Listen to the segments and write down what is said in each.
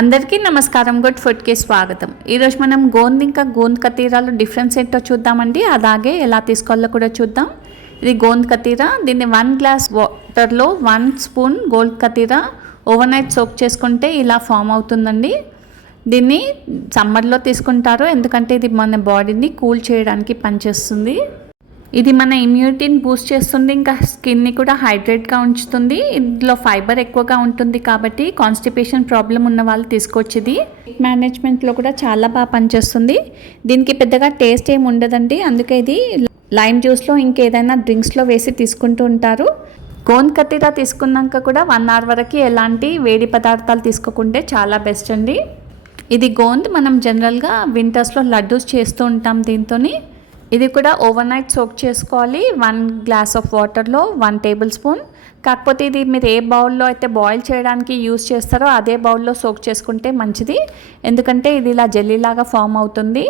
అందరికీ నమస్కారం. గుడ్ ఫుడ్కి స్వాగతం. ఈరోజు మనం గోంద్ ఇంకా గోంద్ కతీరాలు డిఫరెన్స్ ఏంటో చూద్దామండి. అలాగే ఎలా తీసుకోవాలో కూడా చూద్దాం. ఇది గోంద్ కతీరా. దీన్ని వన్ గ్లాస్ వాటర్లో one spoon gold katira overnight soak చేసుకుంటే ఇలా ఫామ్ అవుతుందండి. దీన్ని సమ్మర్లో తీసుకుంటారు. ఎందుకంటే ఇది మన బాడీని కూల్ చేయడానికి పనిచేస్తుంది. ఇది మన ఇమ్యూనిటీని బూస్ట్ చేస్తుంది ఇంకా స్కిన్ని కూడా హైడ్రేట్గా ఉంచుతుంది. ఇందులో ఫైబర్ ఎక్కువగా ఉంటుంది కాబట్టి కాన్స్టిపేషన్ ప్రాబ్లం ఉన్న వాళ్ళు తీసుకొచ్చేది మేనేజ్మెంట్లో కూడా చాలా బాగా పనిచేస్తుంది. దీనికి పెద్దగా టేస్ట్ ఏమి ఉండదండి. అందుకే ఇది లైమ్ జ్యూస్లో ఇంకేదైనా డ్రింక్స్లో వేసి తీసుకుంటూ ఉంటారు. గోన్ కత్తిరా తీసుకున్నాక కూడా వన్ అవర్ వరకు ఎలాంటి వేడి పదార్థాలు తీసుకోకుంటే చాలా బెస్ట్ అండి. ఇది గోంద్ మనం జనరల్గా వింటర్స్లో లడ్డూస్ చేస్తూ ఉంటాం దీంతోని. ఇది కూడా ఓవర్ నైట్ సోక్ చేసుకోవాలి వన్ గ్లాస్ ఆఫ్ వాటర్లో వన్ టేబుల్ స్పూన్ కాకపోతే ఇది మీరు ఏ బౌల్లో అయితే బాయిల్ చేయడానికి యూస్ చేస్తారో అదే బౌల్లో సోక్ చేసుకుంటే మంచిది. ఎందుకంటే ఇది ఇలా జెల్లీలాగా ఫామ్ అవుతుంది.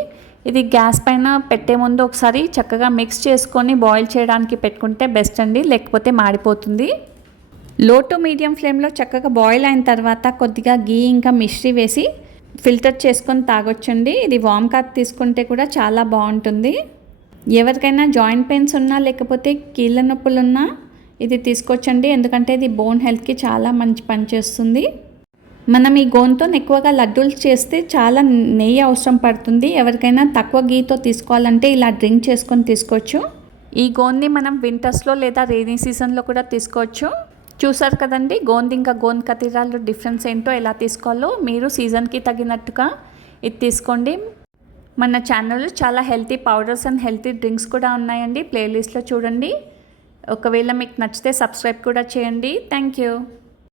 ఇది గ్యాస్ పైన పెట్టే ముందు ఒకసారి చక్కగా మిక్స్ చేసుకొని బాయిల్ చేయడానికి పెట్టుకుంటే బెస్ట్ అండి లేకపోతే మాడిపోతుంది. లో టు మీడియం ఫ్లేమ్లో చక్కగా బాయిల్ అయిన తర్వాత కొద్దిగా గీ ఇంకా మిశ్రీ వేసి ఫిల్టర్ చేసుకొని తాగొచ్చండి. ఇది వామ్ కాత్ తీసుకుంటే కూడా చాలా బాగుంటుంది. ఎవరికైనా జాయింట్ పెయిన్స్ ఉన్నా లేకపోతే కీళ్ళ నొప్పులు ఉన్నా ఇది తీసుకోవచ్చండి. ఎందుకంటే ఇది బోన్ హెల్త్కి చాలా మంచి పని చేస్తుంది. మనం ఈ గోన్తో ఎక్కువగా లడ్డూలు చేస్తే చాలా నెయ్యి అవసరం పడుతుంది. ఎవరికైనా తక్కువ గీతో తీసుకోవాలంటే ఇలా డ్రింక్ చేసుకొని తీసుకోవచ్చు. ఈ గోంది మనం వింటర్స్లో లేదా రైనీ సీజన్లో కూడా తీసుకోవచ్చు. చూసారు కదండి గోంది ఇంకా గోంద్ కతీరాలు డిఫరెన్స్ ఏంటో ఎలా తీసుకోవాలో మీరు సీజన్కి తగినట్టుగా ఇది తీసుకోండి. మన ఛానల్లో చాలా healthy powders and healthy drinks కూడా ఉన్నాయండి. ప్లేలిస్ట్లో చూడండి. ఒకవేళ మీకు నచ్చితే సబ్స్క్రైబ్ కూడా చేయండి. Thank you